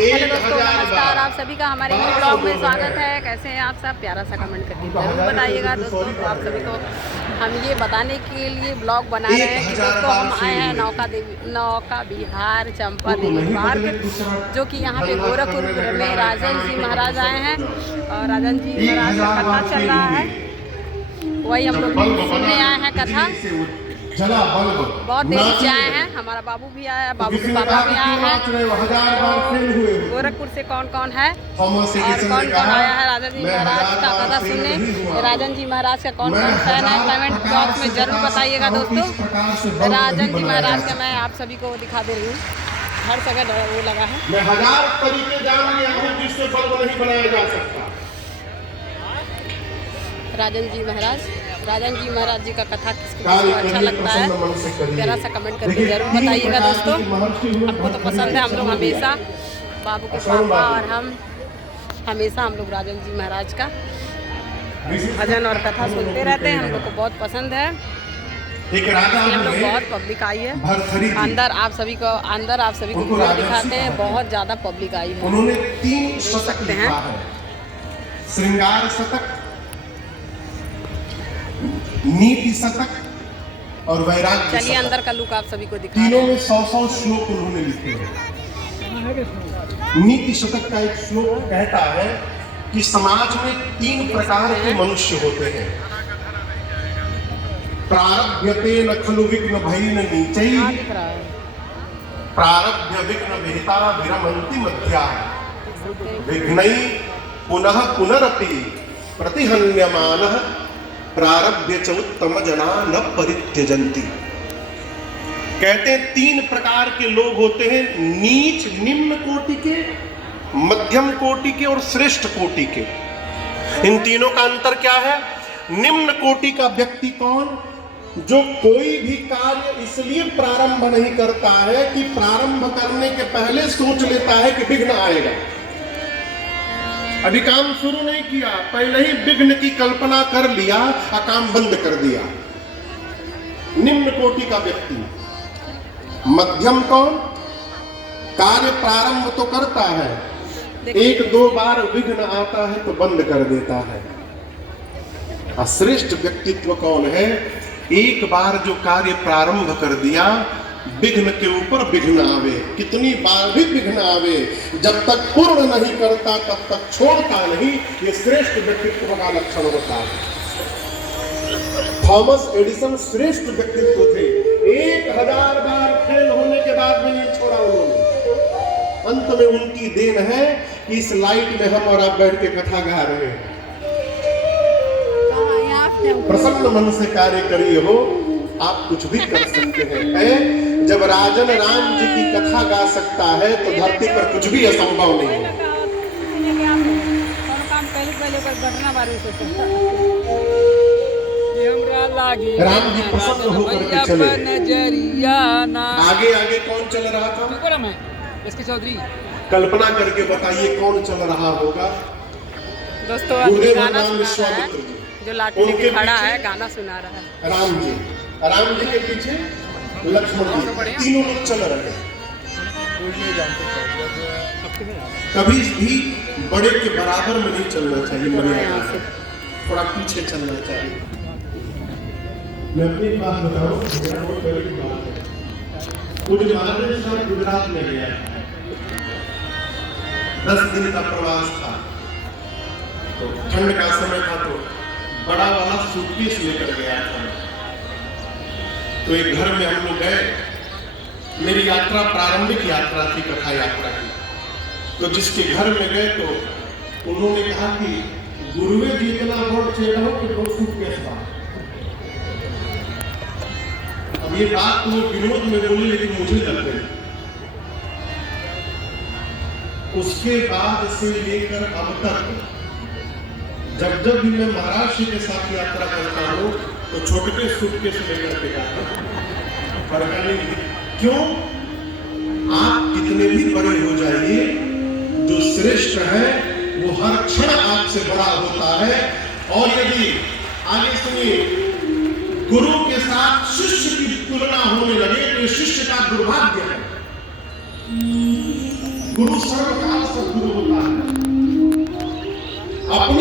Hello दोस्तों, नमस्कार। आप सभी का हमारे न्यू ब्लॉग में स्वागत है। कैसे हैं आप सब? प्यारा सा कमेंट करके जरूर बताइएगा दोस्तों। तो आप सभी को हम ये बताने के लिए ब्लॉग बना रहे हैं कि दोस्तों हम आए हैं नौका विहार चंपा देवी पार्क, जो कि यहाँ पे गोरखपुर में राजन जी महाराज आए हैं और राजन जी महाराज का कथा चल रहा है। वही हम लोग सुनने आए हैं कथा। बहुत देरी से आए हैं। हमारा बाबू भी आया है, बाबू के पापा भी आए हैं। तो गोरखपुर से कौन कौन है और कौन कौन आया है राजन जी महाराज का कथा सुनने? राजन जी महाराज का कौन कौन फैन है कमेंट बॉक्स में जरूर बताइएगा दोस्तों। राजन जी महाराज का मैं आप सभी को दिखा दे रही हूँ। हर जगह वो लगा है। मैं 1000 तरीके जान गया हूँ जिससे बल्ब नहीं बनाया जा सकता। राजन जी महाराज जी का कथा किसको अच्छा लगता है जरा सा कमेंट करके जरूर बताइएगा दोस्तों। हमको तो पसंद है। हम लोग हमेशा बाबू के पापा और हम हमेशा हम लोग राजन जी महाराज का भजन और कथा सुनते रहते हैं। हम लोग को बहुत पसंद है। हम लोग बहुत पब्लिक आई है अंदर। आप सभी को दिखाते हैं। बहुत ज़्यादा पब्लिक आई है। उन्होंने 3 हो सकते हैं श्रृंगार शतक, नीति शतक और वैराग्य। चलिए अंदर का लुक आप सभी को दिखा। तीनों में 100 श्लोक उन्होंने लिखे हैं। नीति शतक का एक श्लोक कहता है कि समाज में 3 प्रकार के मनुष्य होते हैं। प्रारब्ध्यते न खलु विघ्न भयेन नीचैः, प्रारब्ध्य विघ्न विहिता विरमन्ति मध्याः, विघ्नैः पुनः पुनरपि प्रतिहन्यमानः, प्रारब्ध्य च उत्तम जना न परित्यजन्ति। कहते हैं 3 प्रकार के लोग होते हैं। नीच निम्न कोटि के, मध्यम कोटि के और श्रेष्ठ कोटि के। इन तीनों का अंतर क्या है? निम्न कोटि का व्यक्ति कौन? जो कोई भी कार्य इसलिए प्रारंभ नहीं करता है कि प्रारंभ करने के पहले सोच लेता है कि विघ्न आएगा। अभी काम शुरू नहीं किया, पहले ही विघ्न की कल्पना कर लिया और काम बंद कर दिया। निम्न कोटि का व्यक्ति। मध्यम कौन? कार्य प्रारंभ तो करता है, 1-2 बार विघ्न आता है तो बंद कर देता है। और श्रेष्ठ व्यक्तित्व कौन है? एक बार जो कार्य प्रारंभ कर दिया, विघ्न के ऊपर विघ्न आवे, कितनी बार भी विघ्न आवे, जब तक पूर्ण नहीं करता तब तक छोड़ता नहीं। ये श्रेष्ठ व्यक्तित्व का लक्षण होता है। थॉमस एडिसन श्रेष्ठ व्यक्तित्व थे। 1000 बार फेल होने के बाद भी नहीं छोड़ा उन्होंने। अंत में उनकी देन है कि इस लाइट में हम और आप बैठ के कथा गा रहे हैं। प्रसन्न मन से कार्य करिए हो, आप कुछ भी कर सकते हैं। जब राजन राम जी की कथा गा सकता है तो धरती पर कुछ भी असंभव नहीं है। राम जी प्रसन्न होकर के चले। आगे आगे कौन चल रहा था? इसके चौधरी। कल्पना करके बताइए कौन चल रहा होगा? दोस्तों गाना सुना रहा है, जो लाठी लेके खड़ा है गाना सुना रहा है। राम जी के पीछे लक्ष्मण जी, तीनों लोग चल रहे हैं। कभी भी बड़े के बराबर में नहीं चलना चाहिए, मर्यादा से थोड़ा पीछे चलना चाहिए। मैं अपनी बात बताऊं, बहुत बड़ी बात है। कुछ महाराज साहब गुजरात में गया, 10 दिन का प्रवास था। तो ठंड का समय था तो बड़ा वाला सूटकेस लेकर गया था। तो एक घर में हम लोग गए। मेरी यात्रा प्रारंभिक यात्रा थी, कथा यात्रा की। तो जिसके घर में गए तो उन्होंने कहा कि गुरुवे जी इतना वोट चेड़ा हो कि 2 सूटकेस था। अब ये बात तो विनोद में बोली, लेकिन मुझे लग गई। उसके बाद से लेकर अब तक जब जब भी मैं महाराष्ट्र के साथ यात्रा करता हूँ तो छोटे सूटकेस लेकर के जाता हूँ। क्यों? आप कितने भी बड़े हो जाइए, जो श्रेष्ठ है वो हर क्षण आपसे बड़ा होता है। और यदि आगे सुनिए, गुरु के साथ शिष्य की तुलना होने लगे तो शिष्य का दुर्भाग्य है। गुरु सर्वकाल सदगुरु होता है। अपने